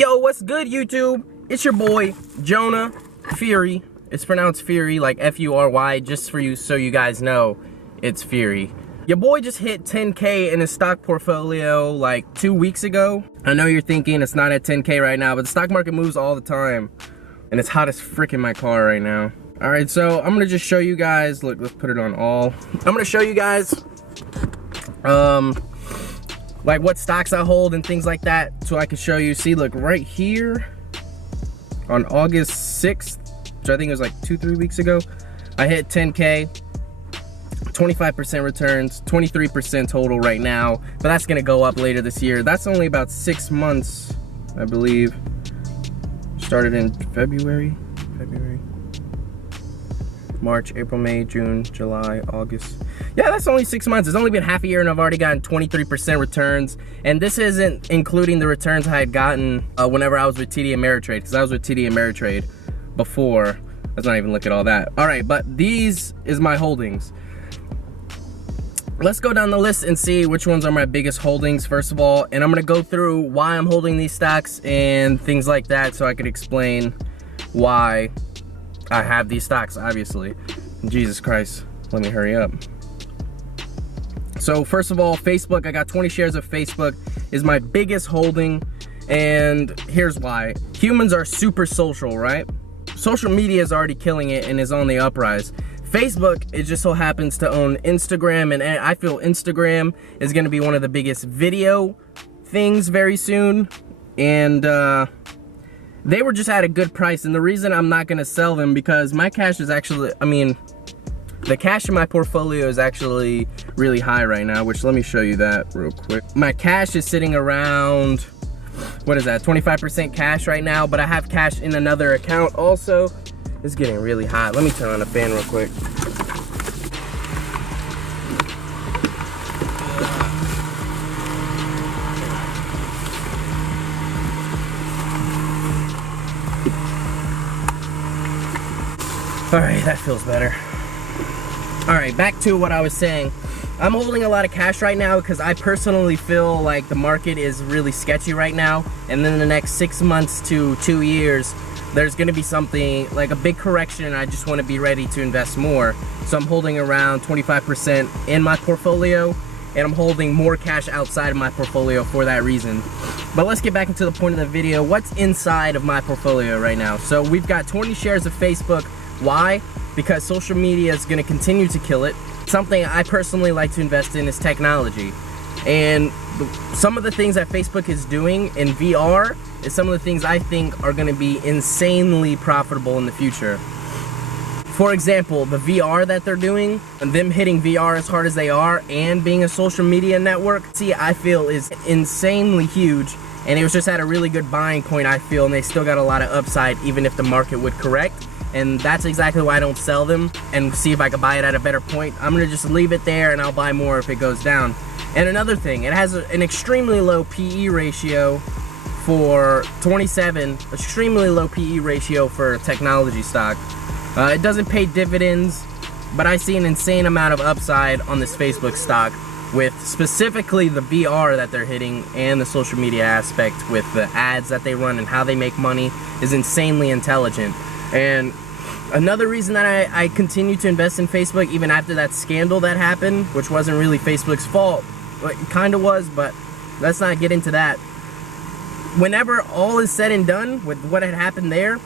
Yo, what's good, YouTube? It's your boy, Jonah Fury. It's pronounced Fury, like F-U-R-Y, just for you, so you guys know it's Fury. Your boy just hit 10K in his stock portfolio like 2 weeks ago. I know you're thinking it's not at 10K right now, but the stock market moves all the time. And it's hot as frick in my car right now. All right, so I'm gonna just show you guys, look, let's put it on all. I'm gonna show you guys, like what stocks I hold and things like that, so I can show you. See, look, right here, on August 6th, which I think it was like 2-3 weeks ago, I hit 10K, 25% returns, 23% total right now, but that's gonna go up later this year. That's only about 6 months, I believe. Started in February, March, April, May, June, July, August. Yeah, that's only 6 months. It's only been half a year and I've already gotten 23% returns. And this isn't including the returns I had gotten whenever I was with TD Ameritrade, because I was with TD Ameritrade before. Let's not even look at all that. All right, but these is my holdings. Let's go down the list and see which ones are my biggest holdings first of all. And I'm gonna go through why I'm holding these stocks and things like that so I could explain why I have these stocks, obviously. Jesus Christ, let me hurry up. So first of all, Facebook, I got 20 shares of Facebook, is my biggest holding. And here's why. Humans are super social, right? Social media is already killing it and is on the uprise. Facebook, it just so happens to own Instagram, and I feel Instagram is gonna be one of the biggest video things very soon. And they were just at a good price, and the reason I'm not gonna sell them, because my cash is actually, I mean, the cash in my portfolio is actually really high right now, which let me show you that real quick. My cash is sitting around, what is that, 25% cash right now, but I have cash in another account also. It's getting really hot. Let me turn on the fan real quick. All right, that feels better. All right, back to what I was saying. I'm holding a lot of cash right now because I personally feel like the market is really sketchy right now. And then in the next 6 months to 2 years, there's gonna be something like a big correction, and I just wanna be ready to invest more. So I'm holding around 25% in my portfolio, and I'm holding more cash outside of my portfolio for that reason. But let's get back into the point of the video. What's inside of my portfolio right now? So we've got 20 shares of Facebook. Why? Because social media is gonna continue to kill it. Something I personally like to invest in is technology. And some of the things that Facebook is doing in VR is some of the things I think are gonna be insanely profitable in the future. For example, the VR that they're doing, and them hitting VR as hard as they are, and being a social media network, see, I feel is insanely huge. And it was just at a really good buying point, I feel, and they still got a lot of upside even if the market would correct. And that's exactly why I don't sell them and see if I can buy it at a better point. I'm gonna just leave it there and I'll buy more if it goes down. And another thing, it has an extremely low PE ratio for 27, extremely low PE ratio for a technology stock. It doesn't pay dividends, but I see an insane amount of upside on this Facebook stock with specifically the VR that they're hitting and the social media aspect with the ads that they run and how they make money is insanely intelligent. And another reason that I continue to invest in Facebook even after that scandal that happened, which wasn't really Facebook's fault, it kind of was, but let's not get into that. Whenever all is said and done with what had happened there,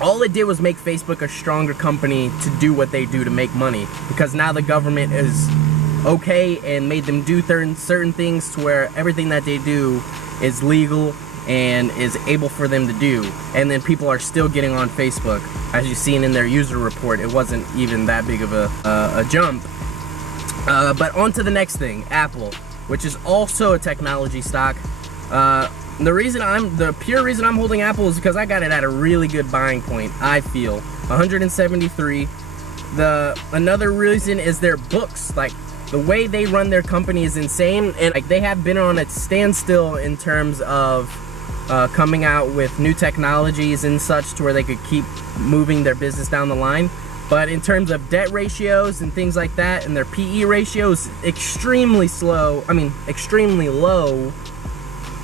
all it did was make Facebook a stronger company to do what they do to make money, because now the government is okay and made them do certain things to where everything that they do is legal and is able for them to do. And then people are still getting on Facebook. As you've seen in their user report, it wasn't even that big of a jump. But on to the next thing, Apple, which is also a technology stock. The pure reason I'm holding Apple is because I got it at a really good buying point, I feel. 173. Another reason is their books. Like, the way they run their company is insane, and like they have been on a standstill in terms of coming out with new technologies and such to where they could keep moving their business down the line. But in terms of debt ratios and things like that, and their PE ratios, extremely low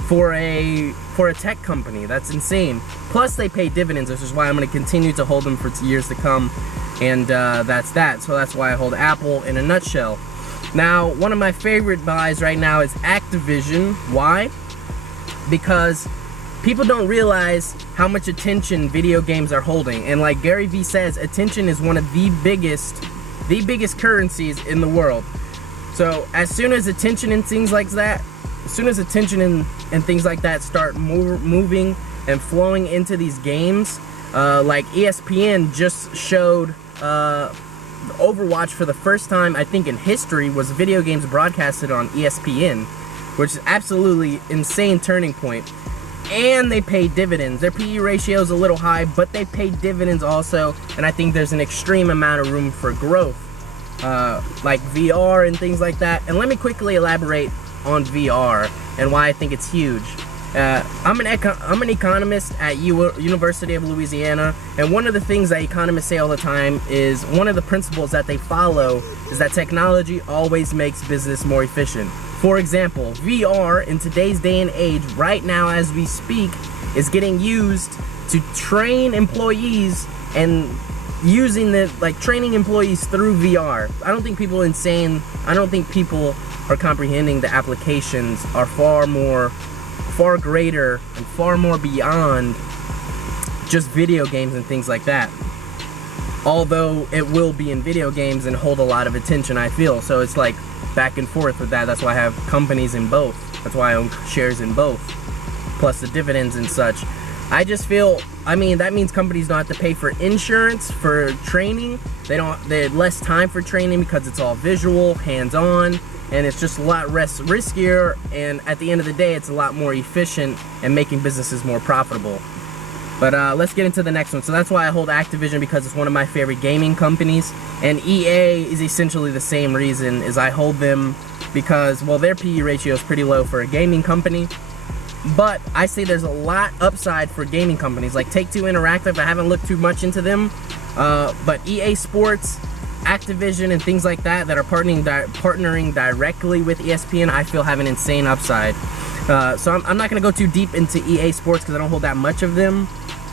for a tech company. That's insane. Plus they pay dividends, which is why I'm going to continue to hold them for years to come. And that's that. So that's why I hold Apple in a nutshell. Now, one of my favorite buys right now is Activision. Why? Because people don't realize how much attention video games are holding. And like Gary Vee says, attention is one of the biggest currencies in the world. So as soon as attention and things like that, start moving and flowing into these games, like ESPN just showed Overwatch for the first time, I think in history, was video games broadcasted on ESPN, which is absolutely insane turning point. And they pay dividends. Their PE ratio is a little high, but they pay dividends also, and I think there's an extreme amount of room for growth, like VR and things like that. And let me quickly elaborate on VR and why I think it's huge. I'm an economist at University of Louisiana, and one of the things that economists say all the time is one of the principles that they follow is that technology always makes business more efficient. For example, VR in today's day and age, right now as we speak, is getting used to train employees and training employees through VR. I don't think people are comprehending the applications are far greater and far more beyond just video games and things like that. Although it will be in video games and hold a lot of attention, I feel. So it's like back and forth with that. That's why I have companies in both. That's why I own shares in both, plus the dividends and such. I just feel, that means companies don't have to pay for insurance for training. They have less time for training because it's all visual, hands-on, and it's just a lot less riskier, and at the end of the day, it's a lot more efficient and making businesses more profitable. But let's get into the next one. So that's why I hold Activision, because it's one of my favorite gaming companies, and EA is essentially the same reason, is I hold them because, well, their PE ratio is pretty low for a gaming company, but I say there's a lot upside for gaming companies like Take-Two Interactive. I haven't looked too much into them, but EA Sports, Activision, and things like that are partnering directly with ESPN, I feel have an insane upside. So I'm not going to go too deep into EA Sports because I don't hold that much of them.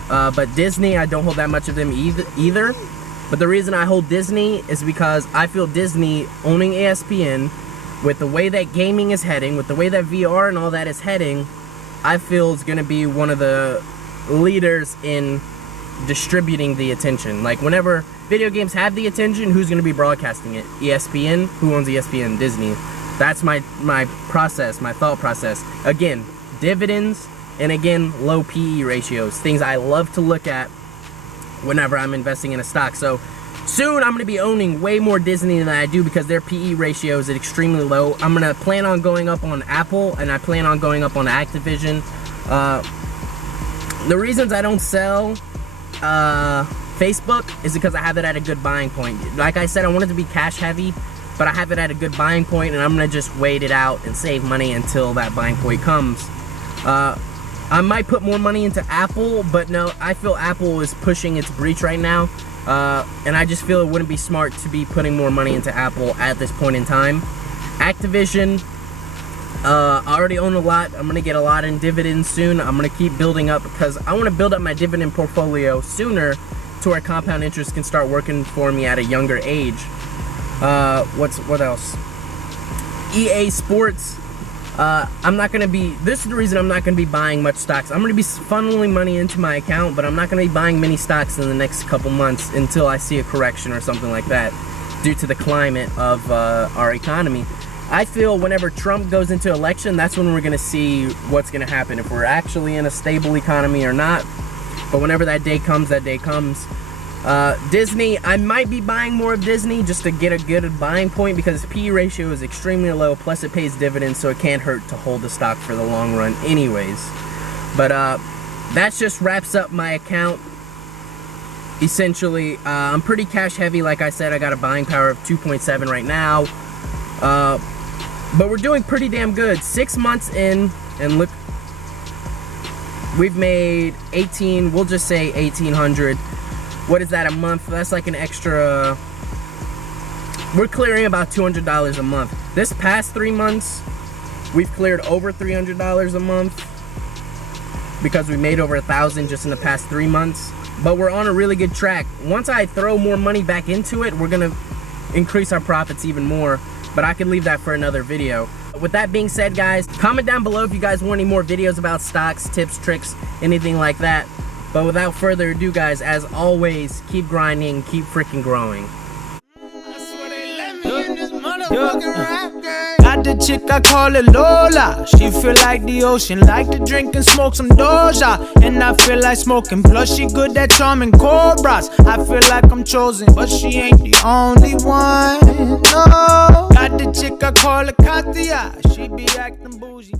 But Disney, I don't hold that much of them either. But the reason I hold Disney is because I feel Disney owning ESPN, with the way that gaming is heading, with the way that VR and all that is heading, I feel is going to be one of the leaders in distributing the attention. Like, whenever video games have the attention, who's going to be broadcasting it? ESPN? Who owns ESPN? Disney. That's my process, my thought process. Again, dividends, and again, low PE ratios. Things I love to look at whenever I'm investing in a stock. So soon I'm going to be owning way more Disney than I do because their PE ratio is extremely low. I'm going to plan on going up on Apple, and I plan on going up on Activision. The reasons I don't sell Facebook is because I have it at a good buying point. Like I said, I want it to be cash heavy, but I have it at a good buying point, and I'm going to just wait it out and save money until that buying point comes. I might put more money into Apple, but no, I feel Apple is pushing its breach right now, and I just feel it wouldn't be smart to be putting more money into Apple at this point in time. Activision, I already own a lot. I'm going to get a lot in dividends soon. I'm going to keep building up because I want to build up my dividend portfolio sooner to where compound interest can start working for me at a younger age. What else? EA Sports. This is the reason I'm not going to be buying much stocks. I'm going to be funneling money into my account, but I'm not going to be buying many stocks in the next couple months until I see a correction or something like that due to the climate of our economy. I feel whenever Trump goes into election, that's when we're going to see what's going to happen, if we're actually in a stable economy or not. But whenever that day comes, that day comes. Disney, I might be buying more of Disney just to get a good buying point because PE ratio is extremely low, plus it pays dividends, so it can't hurt to hold the stock for the long run anyways. But that just wraps up my account. Essentially, I'm pretty cash heavy. Like I said, I got a buying power of 2.7 right now. But we're doing pretty damn good. 6 months in, and look, we've made 18, we'll just say 1,800. What is that a month? That's like an extra, we're clearing about $200 a month. This past 3 months, We've cleared over $300 a month because we made over 1,000 just in the past 3 months. But we're on a really good track. Once I throw more money back into it, we're gonna increase our profits even more, but I could leave that for another video. With that being said, guys, comment down below if you guys want any more videos about stocks, tips, tricks, anything like that. But without further ado, guys, as always, keep grinding, keep freaking growing. Got the chick, I call it Lola. She feel like the ocean, like to drink and smoke some Doja. And I feel like smoking, plus she good at charming cobras. I feel like I'm chosen, but she ain't the only one, no. Got the chick, I call her Katia. She be acting bougie.